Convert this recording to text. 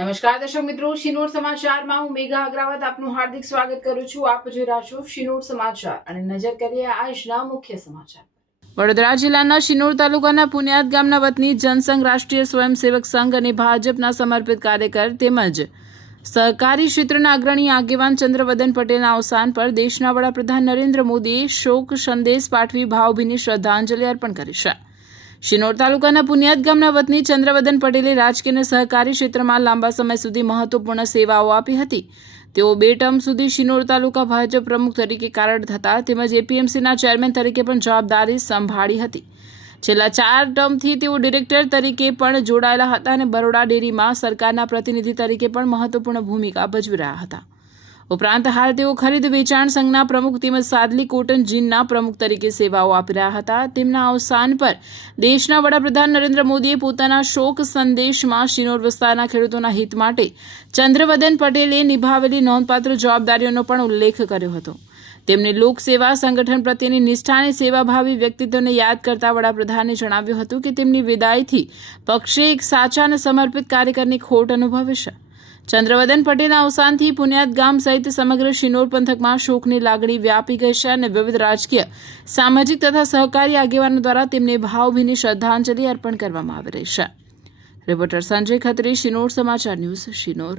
નમસ્કાર દર્શક મિત્રો, શિનોર સમાચારમાં હું મેઘા અગ્રવાલ આપનું હાર્દિક સ્વાગત કરું છું। આપ જોઈ રહ્યા છો શિનોર સમાચાર અને નજર કરીએ આજના મુખ્ય સમાચાર। વડોદરા જિલ્લાના શિનોર તાલુકાના પુનિયાદ ગામના વતની જનસંઘ રાષ્ટ્રીય સ્વયંસેવક સંઘ અને ભાજપના સમર્પિત કાર્યકર તેમજ સહકારી ક્ષેત્રના અગ્રણી આગેવાન ચંદ્રવદન પટેલના અવસાન પર દેશના વડાપ્રધાન નરેન્દ્ર મોદીએ શોક સંદેશ પાઠવી ભાવભીની શ્રદ્ધાંજલિ અર્પણ કરી છે। શિનોર તાલુકાના પુનિયાદ ગામના વતની ચંદ્રવદન પટેલે રાજકીય અને સહકારી ક્ષેત્રમાં લાંબા સમય સુધી મહત્વપૂર્ણ સેવાઓ આપી હતી। તેઓ 2 ટર્મ સુધી શિનોર તાલુકા ભાજપ પ્રમુખ તરીકે કાર્યરત હતા તેમજ એપીએમસીના ચેરમેન તરીકે પણ જવાબદારી સંભાળી હતી। છેલ્લા 4 ટર્મથી તેઓ ડિરેક્ટર તરીકે પણ જોડાયેલા હતા અને બરોડા ડેરીમાં સરકારના પ્રતિનિધિ તરીકે પણ મહત્વપૂર્ણ ભૂમિકા ભજવી રહ્યા હતા। ઉપરાંત હાલ તેઓ ખરીદ વેચાણ સંઘના પ્રમુખ તેમજ સાદલી કોટન જીનના પ્રમુખ તરીકે સેવાઓ આપી રહ્યા હતા। તેમના અવસાન પર દેશના વડાપ્રધાન નરેન્દ્ર મોદીએ પોતાના શોક સંદેશમાં શિનોર વિસ્તારના ખેડૂતોના હિત માટે ચંદ્રવદન પટેલે નિભાવેલી નોંધપાત્ર જવાબદારીઓનો પણ ઉલ્લેખ કર્યો હતો। તેમની લોકસેવા સંગઠન પ્રત્યેની નિષ્ઠા અને સેવાભાવી વ્યક્તિત્વને યાદ કરતા વડાપ્રધાને જણાવ્યું હતું કે તેમની વિદાયથી પક્ષે એક સાચા અને સમર્પિત કાર્યકરની ખોટ અનુભવે છે। ચંદ્રવદન પટેલના અવસાનથી પુનિયાદ ગામ સહિત સમગ્ર શિનોર પંથકમાં શોકની લાગણી વ્યાપી ગઈ છે અને વિવિધ રાજકીય, સામાજિક તથા સહકારી આગેવાનો દ્વારા તેમને ભાવભીની શ્રદ્ધાંજલિ અર્પણ કરવામાં આવી રહી છે। રિપોર્ટર સંજય ખત્રી, શિનોર સમાચાર ન્યૂઝ, શિનોર।